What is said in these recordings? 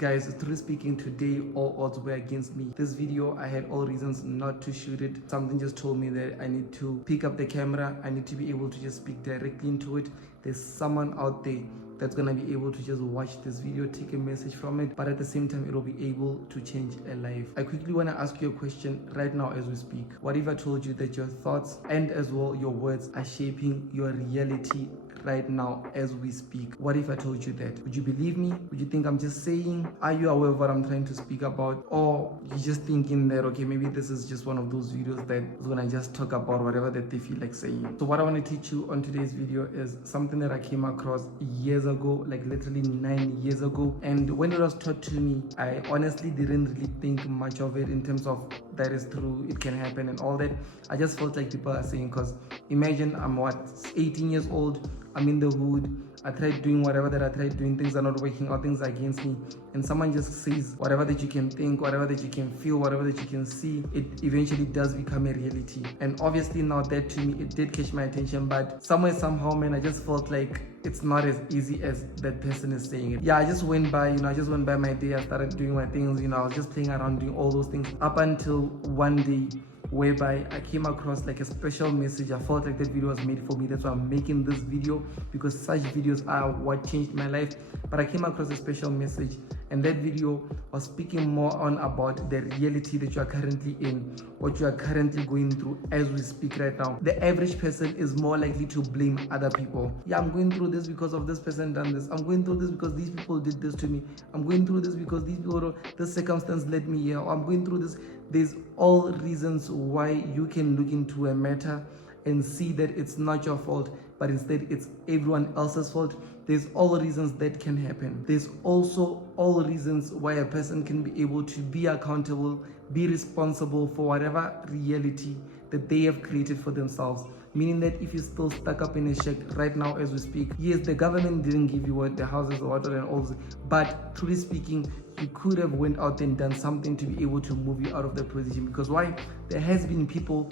Guys, truly speaking, today all odds were against me. This video, I had all reasons not to shoot it. Something just told me that I need to pick up the camera. I need to be able to just speak directly into it. There's someone out there that's gonna be able to just watch this video, take a message from it, but at the same time it'll be able to change a life. I quickly want to ask you a question right now as we speak. What if I told you that your thoughts and as well your words are shaping your reality right now as we speak? What if I told you that? Would you believe me? Would you think I'm just saying? Are you aware of what I'm trying to speak about? Or you just thinking that, okay, maybe this is just one of those videos that is gonna just talk about whatever that they feel like saying. So what I want to teach you on today's video is something that I came across years ago, like literally 9 years ago. And when it was taught to me, I honestly didn't really think much of it in terms of that is true, it can happen and all that. I just felt like people are saying, because imagine I'm 18 years old, I'm in the hood, I tried doing whatever that I tried doing, things are not working out, things are against me, and someone just says whatever that you can think, whatever that you can feel, whatever that you can see, it eventually does become a reality. And obviously now that to me, it did catch my attention, but somewhere somehow, man, I just felt like it's not as easy as that person is saying it. Yeah, I just went by, I just went by my day, I started doing my things, I was just playing around doing all those things up until one day whereby I came across like a special message. I felt like that video was made for me. That's why I'm making this video, because such videos are what changed my life. But I came across a special message, and that video was speaking more on about the reality that you are currently in, what you are currently going through as we speak right now. The average person is more likely to blame other people. Yeah, I'm going through this because of this person done this. I'm going through this because these people did this to me. I'm going through this because these people, this circumstance led me here. Or I'm going through this. There's all reasons why you can look into a matter and see that it's not your fault, but instead it's everyone else's fault. There's all reasons that can happen. There's also all reasons why a person can be able to be accountable, be responsible for whatever reality that they have created for themselves. Meaning that if you're still stuck up in a shack right now as we speak, yes, the government didn't give you what the houses, water and all this, but truly speaking, you could have went out and done something to be able to move you out of that position. Because why? There has been people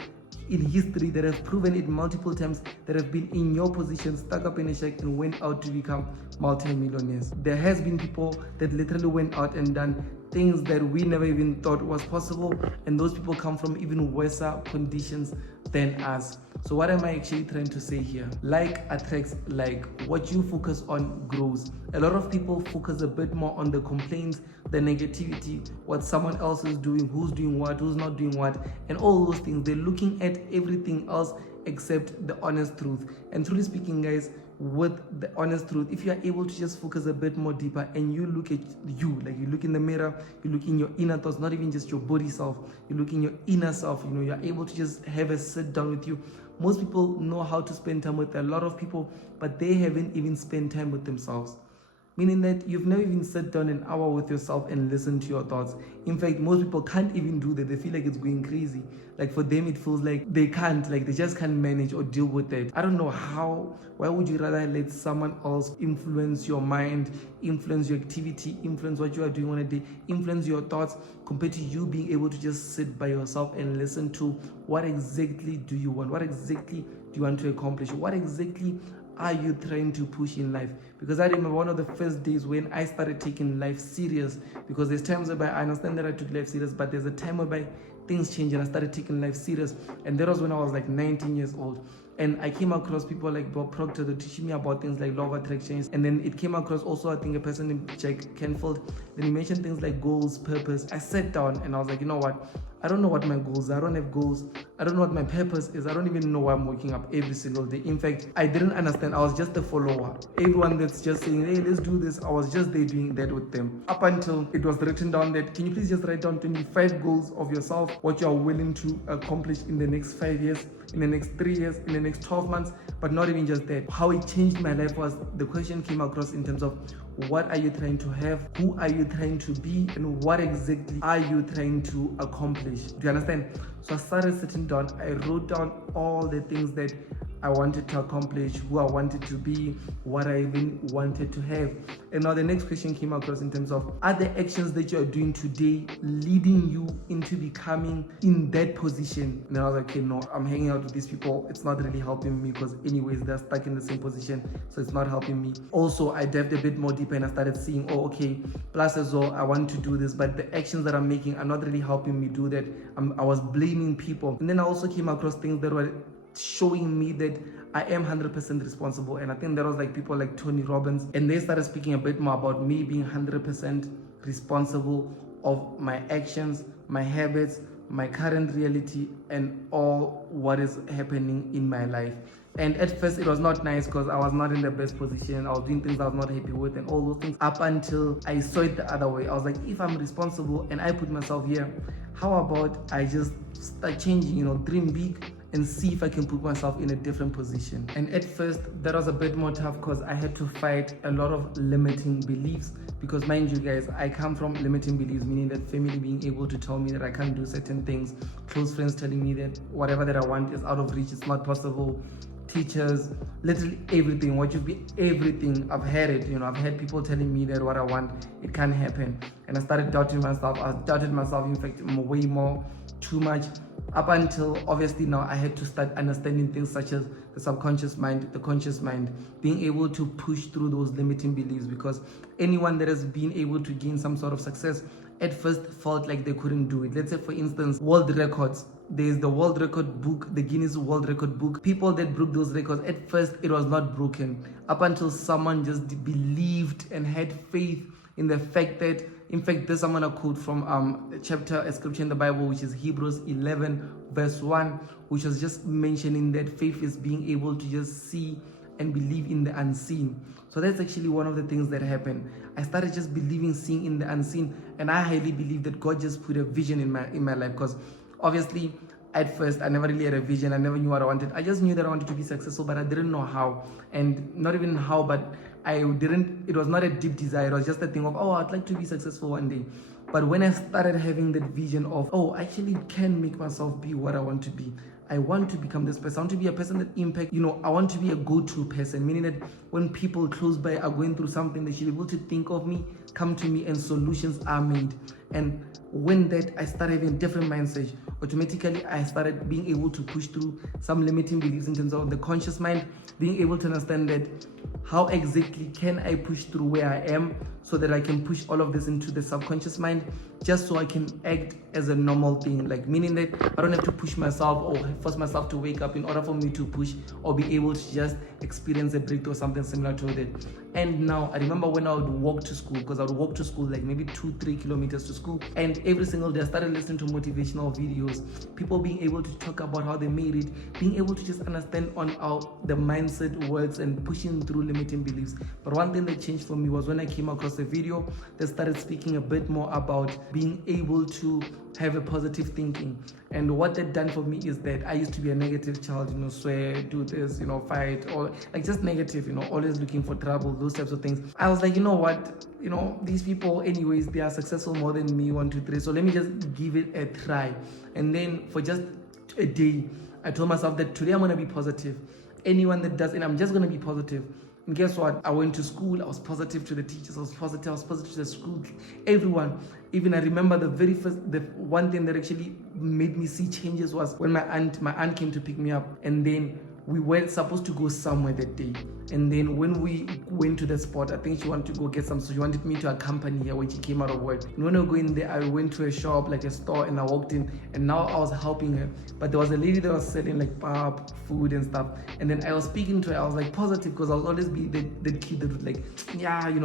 in history that have proven it multiple times, that have been in your position, stuck up in a shack and went out to become multi-millionaires. There has been people that literally went out and done things that we never even thought was possible, and those people come from even worse conditions than us. So what am I actually trying to say here? Like attracts like. What you focus on grows. A lot of people focus a bit more on the complaints, the negativity, what someone else is doing, who's doing what, who's not doing what, and all those things. They're looking at everything else except the honest truth. And truly speaking, guys, with the honest truth, if you are able to just focus a bit more deeper and you look at you, like you look in the mirror, you look in your inner thoughts, not even just your body self, you look in your inner self, you are able to just have a sit down with you. Most people know how to spend time with a lot of people, but they haven't even spent time with themselves. Meaning that you've never even sat down an hour with yourself and listened to your thoughts. In fact, most people can't even do that. They feel like it's going crazy. Like for them, it feels like they can't, like they just can't manage or deal with it. I don't know how. Why would you rather let someone else influence your mind, influence your activity, influence what you are doing on a day, influence your thoughts, compared to you being able to just sit by yourself and listen to what exactly do you want? What exactly do you want to accomplish? What exactly are you trying to push in life? Because I remember one of the first days when I started taking life serious, because there's times whereby I understand that I took life serious, but there's a time whereby things changed and I started taking life serious. And that was when I was like 19 years old. And I came across people like Bob Proctor that teaching me about things like law of attraction. And then it came across also, I think, a person named Jack Canfield. Then he mentioned things like goals, purpose. I sat down and I was like, you know what? I don't know what my goals are. I don't have goals. I don't know what my purpose is. I don't even know why I'm waking up every single day. In fact, I didn't understand. I was just a follower. Everyone that's just saying, hey, let's do this, I was just there doing that with them. Up until it was written down that, can you please just write down 25 goals of yourself, what you are willing to accomplish in the next 5 years, in the next 3 years, in the next 12 months, but not even just that. How it changed my life was the question came across in terms of what are you trying to have, who are you trying to be, and what exactly are you trying to accomplish? Do you understand? So I started sitting down, I wrote down all the things that I wanted to accomplish, who I wanted to be, what I even wanted to have. And now the next question came across in terms of, are the actions that you are doing today leading you into becoming in that position? And then I was like, okay, no, I'm hanging out with these people. It's not really helping me because anyways, they're stuck in the same position. So it's not helping me. Also, I dived a bit more deep deeper and I started seeing, oh, okay, plus as well, I want to do this, but the actions that I'm making are not really helping me do that. I was blaming people. And then I also came across things that were showing me that I am 100% responsible. And I think that was like people like Tony Robbins, and they started speaking a bit more about me being 100% responsible of my actions, my habits, my current reality, and all what is happening in my life. And at first it was not nice because I was not in the best position. I was doing things I was not happy with and all those things, up until I saw it the other way. I was like, if I'm responsible and I put myself here, how about I just start changing, dream big and see if I can put myself in a different position. And at first that was a bit more tough because I had to fight a lot of limiting beliefs, because mind you guys, I come from limiting beliefs, meaning that family being able to tell me that I can't do certain things, close friends telling me that whatever that I want is out of reach, it's not possible, teachers, literally everything, everything. I've had it, I've had people telling me that what I want, it can't happen. And I started doubting myself. I doubted myself, in fact, way more, too much, up until obviously now I had to start understanding things such as the subconscious mind, the conscious mind, being able to push through those limiting beliefs, because anyone that has been able to gain some sort of success at first felt like they couldn't do it. Let's say, for instance, world records. There's the world record book, the Guinness World Record book. People that broke those records, at first it was not broken, up until someone just believed and had faith in the fact that, in fact, there's someone a quote from a scripture in the Bible, which is Hebrews 11 verse 1, which was just mentioning that faith is being able to just see and believe in the unseen. So that's actually one of the things that happened. I started just believing, seeing in the unseen, and I highly believe that God just put a vision in my life, because obviously at first I never really had a vision. I never knew what I wanted. I just knew that I wanted to be successful, but I didn't know how. And not even how, but it was not a deep desire. It was just a thing of, oh, I'd like to be successful one day. But when I started having that vision of, oh, I actually can make myself be what I want to be, I want to become this person. I want to be a person that impact, I want to be a go-to person, meaning that when people close by are going through something, they should be able to think of me, come to me, and solutions are made. And when that I started having a different mindset, automatically I started being able to push through some limiting beliefs in terms of the conscious mind, being able to understand that how exactly can I push through where I am, so that I can push all of this into the subconscious mind, just so I can act as a normal thing, like meaning that I don't have to push myself or force myself to wake up in order for me to push or be able to just experience a breakthrough or something similar to that. And now I remember when I would walk to school, because I would walk to school like maybe 2-3 kilometers to school, and every single day I started listening to motivational videos, people being able to talk about how they made it, being able to just understand on how the mindset works and pushing through limiting beliefs. But one thing that changed for me was when I came across a video that started speaking a bit more about being able to have a positive thinking. And what that done for me is that I used to be a negative child, swear, do this, fight, or like just negative, always looking for trouble, those types of things. I was like, you know what, these people anyways, they are successful more than me, 1, 2, 3, so let me just give it a try. And then for just a day, I told myself that today I'm going to be positive. Anyone that does it, I'm just going to be positive. And guess what? I went to school, I was positive to the teachers, I was positive to the school, everyone. Even I remember the one thing that actually made me see changes was when my aunt came to pick me up, and then we were supposed to go somewhere that day. And then when we went to the spot, I think she wanted to go get some, so she wanted me to accompany her when she came out of work. And when I was going there, I went to a shop, like a store, and I walked in, and now I was helping her. But there was a lady that was selling like pap, food and stuff. And then I was speaking to her, I was like positive, because I would always be that kid that would like,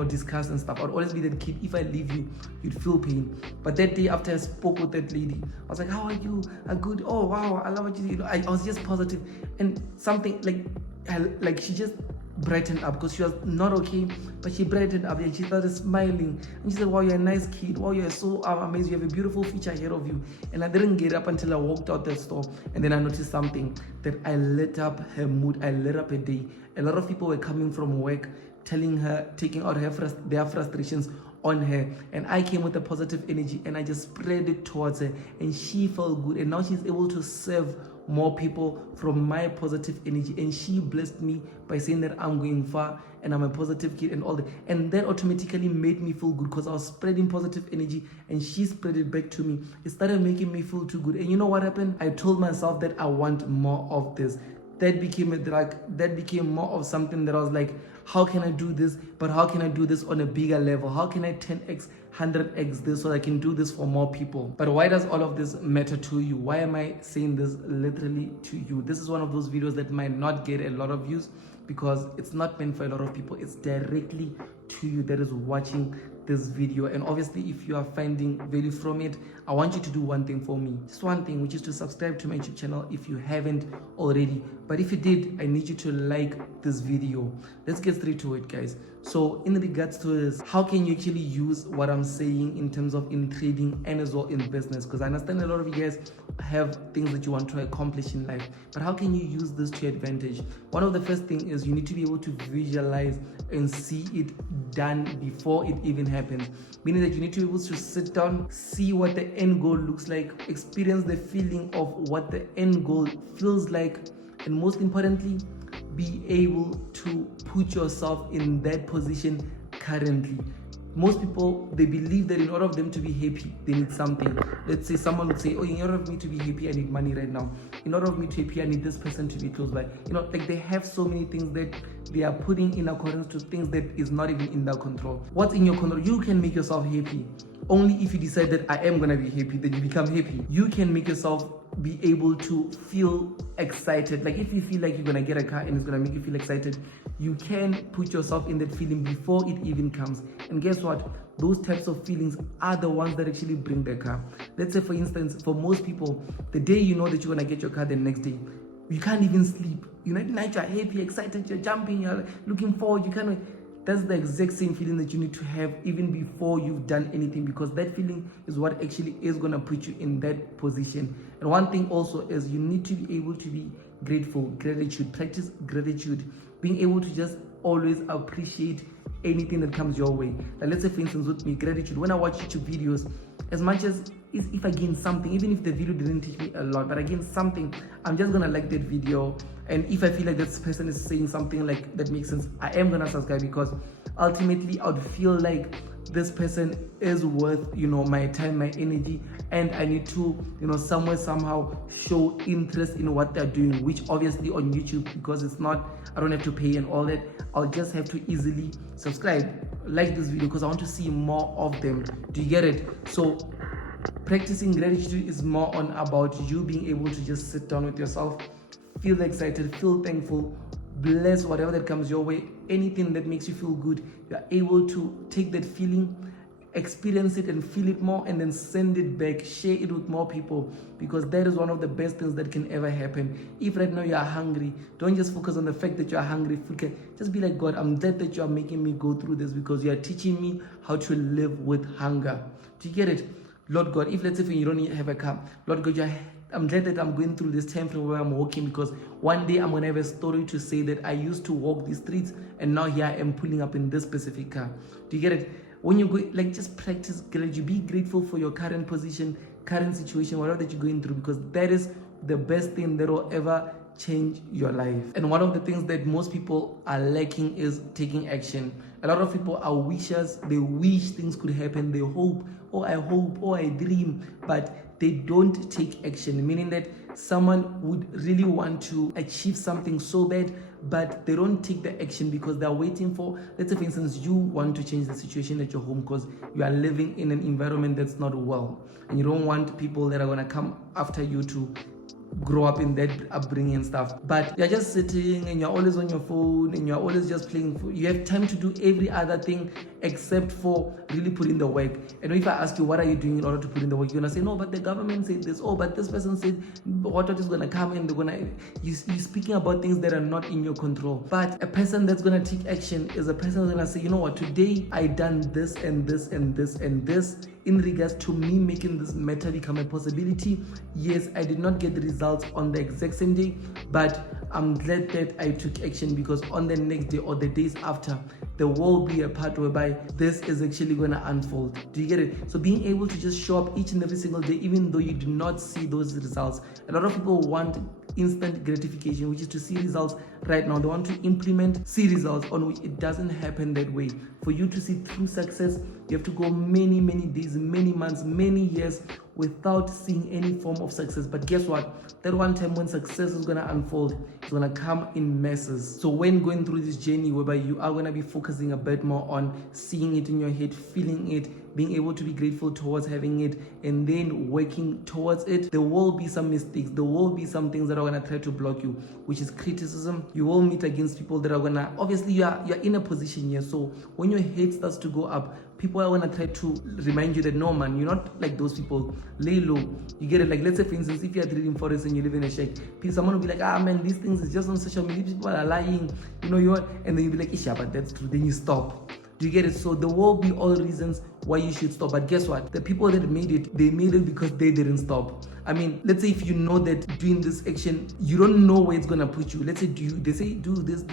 discuss and stuff. I would always be that kid, if I leave you, you'd feel pain. But that day after I spoke with that lady, I was like, how are you? I'm good. Oh wow, I love what you do. I was just positive. And something like she just brightened up, because she was not okay, but she brightened up and she started smiling, and she said, wow, you're a nice kid, wow, you're so amazing, you have a beautiful future ahead of you. And I didn't get up until I walked out the store, and then I noticed something, that I lit up her mood, I lit up her day. A lot of people were coming from work, telling her, taking out their frustrations on her, and I came with a positive energy and I just spread it towards her, and she felt good, and now she's able to serve more people from my positive energy. And she blessed me by saying that I'm going far and I'm a positive kid and all that, and that automatically made me feel good, because I was spreading positive energy and she spread it back to me. It started making me feel too good. And you know what happened? I told myself that I want more of this. that became a drug. That became more of something that I was like, how can I do this? But how can I do this on a bigger level? How can I 10x, 100x this so I can do this for more people? But why does all of this matter to you? Why am I saying this literally to you? This is one of those videos that might not get a lot of views because it's not meant for a lot of people. It's directly to you that is watching this video. And obviously, if you are finding value from it, I want you to do one thing for me, just one thing, which is to subscribe to my YouTube channel if you haven't already. But if you did, I need you to like this video. Let's get straight to it, guys. So in regards to this, how can you actually use what I'm saying in terms of in trading and as well in business? Because I understand a lot of you guys have things that you want to accomplish in life, but how can you use this to your advantage? One of the first things is you need to be able to visualize and see it done before it even happens, meaning that you need to be able to sit down, see what the end goal looks like, experience the feeling of what the end goal feels like, and most importantly, be able to put yourself in that position currently. Most people, they believe that in order for them to be happy, they need something. Let's say someone would say, oh, in order for me to be happy, I need money right now. In order for me to be happy, I need this person to be close by. You know, like they have so many things that they are putting in accordance to things that is not even in their control. What's in your control? You can make yourself happy. Only if you decide that I am gonna be happy, then you become happy. You can make yourself be able to feel excited. Like if you feel like you're gonna get a car and it's gonna make you feel excited, you can put yourself in that feeling before it even comes. And guess what? Those types of feelings are the ones that actually bring the car. Let's say, for instance, for most people, the day you know that you're gonna get your car, the next day, you can't even sleep. You know, at night you're happy, excited, you're jumping, you're looking forward, you can't wait. That's the exact same feeling that you need to have even before you've done anything, because that feeling is what actually is going to put you in that position. And one thing also is you need to be able to be grateful, gratitude, practice gratitude, being able to just always appreciate anything that comes your way. Like let's say, for instance, with me, gratitude. When I watch YouTube videos, as much as if I gain something, even if the video didn't teach me a lot, but I gain something, I'm just gonna like that video. And if I feel like this person is saying something like that makes sense, I am gonna subscribe, because ultimately I would feel like this person is worth, you know, my time, my energy, and I need to, you know, somewhere somehow show interest in what they're doing, which obviously on YouTube, because it's not, I don't have to pay and all that, I'll just have to easily subscribe, like this video, because I want to see more of them. Do you get it? So practicing gratitude is more on about you being able to just sit down with yourself, feel excited, feel thankful, bless whatever that comes your way, anything that makes you feel good. You're able to take that feeling, experience it and feel it more, and then send it back, share it with more people, because that is one of the best things that can ever happen. If right now you are hungry, don't just focus on the fact that you are hungry. Just be like, God, I'm glad that you are making me go through this, because you are teaching me how to live with hunger. Do you get it? Lord God, if let's say you don't have a car, Lord God, I'm glad that I'm going through this time frame where I'm walking, because one day I'm going to have a story to say that I used to walk these streets and now here I am pulling up in this specific car. Do you get it? When you go, like, just practice gratitude. Be grateful for your current position, current situation, whatever that you're going through, because that is the best thing that will ever change your life. And one of the things that most people are lacking is taking action. A lot of people are wishers. They wish things could happen. They hope, oh, I hope, oh, I dream, but they don't take action, meaning that someone would really want to achieve something so bad, but they don't take the action because they're waiting for, let's say, for instance, you want to change the situation at your home because you are living in an environment that's not well, and you don't want people that are going to come after you to grow up in that upbringing and stuff, but you're just sitting and you're always on your phone and you're always just playing. You have time to do every other thing except for really put in the work. And if I ask you what are you doing in order to put in the work, you're gonna say, no, but the government said this, oh, but this person said what is gonna come, and they're gonna, you're speaking about things that are not in your control. But a person that's gonna take action is a person that's gonna say, you know what, today I done this and this and this and this in regards to me making this matter become a possibility. Yes, I did not get the results on the exact same day, but I'm glad that I took action, because on the next day or the days after, there will be a part whereby this is actually going to unfold. Do you get it? So being able to just show up each and every single day, even though you do not see those results. A lot of people want instant gratification, which is to see results right now. They want to implement, see results, on which it doesn't happen that way. For you to see true success, you have to go many days, many months, many years without seeing any form of success. But guess what? That one time when success is going to unfold, it's going to come in masses. So when going through this journey whereby you are going to be focusing a bit more on seeing it in your head, feeling it, being able to be grateful towards having it, and then working towards it, there will be some mistakes. There will be some things that are going to try to block you, which is criticism. You will meet against people that are going to, obviously you're in a position here. So when your head starts to go up, people are going to try to remind you that no man, you're not like those people. Lay low. You get it? Like, let's say for instance, if you're trading forex and you live in a shack, someone will be like, ah man, these things is just on social media, people are lying, you know, and then you'll be like, yeah, but that's true. Then you stop. Do you get it? So there will be all reasons why you should stop. But guess what? The people that made it, they made it because they didn't stop. I mean, let's say if you know that doing this action, you don't know where it's gonna put you. Let's say they say do this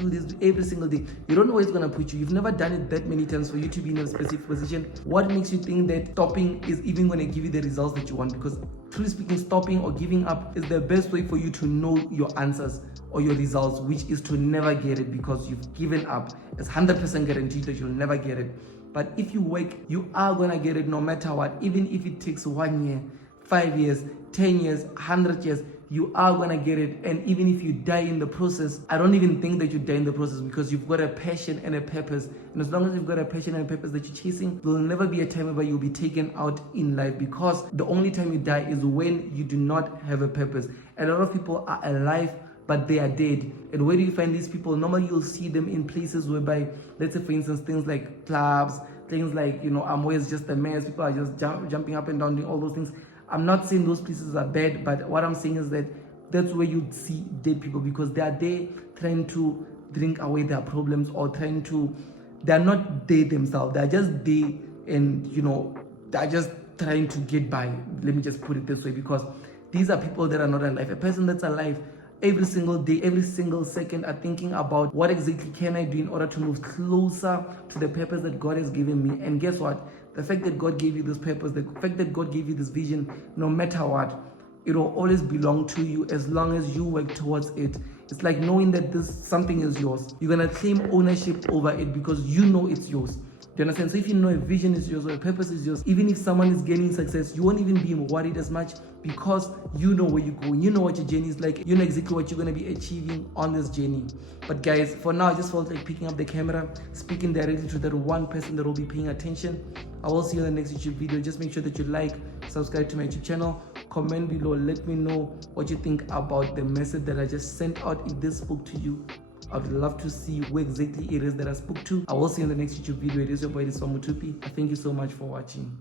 every single day. You don't know where it's gonna put you. You've never done it that many times for you to be in a specific position. What makes you think that stopping is even gonna give you the results that you want? Because truly speaking, stopping or giving up is the best way for you to know your answers or your results, which is to never get it because you've given up. It's 100% guaranteed that you'll never get it. But if you work, you are gonna get it no matter what. Even if it takes 1 year, 5 years, 10 years, 100 years, you are gonna get it. And even if you die in the process, I don't even think that you die in the process, because you've got a passion and a purpose. And as long as you've got a passion and a purpose that you're chasing, there will never be a time where you'll be taken out in life, because the only time you die is when you do not have a purpose. A lot of people are alive, but they are dead. And where do you find these people? Normally you'll see them in places whereby, let's say for instance, things like clubs, things like, you know, where it's just a mess, people are just jumping up and down, doing all those things. I'm not saying those places are bad, but what I'm saying is that that's where you see dead people, because they are there trying to drink away their problems, or they're not there themselves. They're just there, and you know, they're just trying to get by. Let me just put it this way, because these are people that are not alive. A person that's alive every single day, every single second are thinking about what exactly can I do in order to move closer to the purpose that God has given me. And guess what? The fact that God gave you this purpose, the fact that God gave you this vision, no matter what, it will always belong to you as long as you work towards it. It's like knowing that this something is yours. You're gonna claim ownership over it because you know it's yours. Do you understand? So if you know a vision is yours or a purpose is yours, even if someone is gaining success, you won't even be worried as much, because you know where you're going, you know what your journey is like, you know exactly what you're going to be achieving on this journey. But guys, for now, I just felt like picking up the camera, speaking directly to that one person that will be paying attention. I will see you in the next YouTube video. Just make sure that you like, subscribe to my YouTube channel, comment below, let me know what you think about the message that I just sent out. If this spoke to you, I would love to see where exactly it is that I spoke to. I will see you in the next YouTube video. It is your boy, Diswa Mutupi. Thank you so much for watching.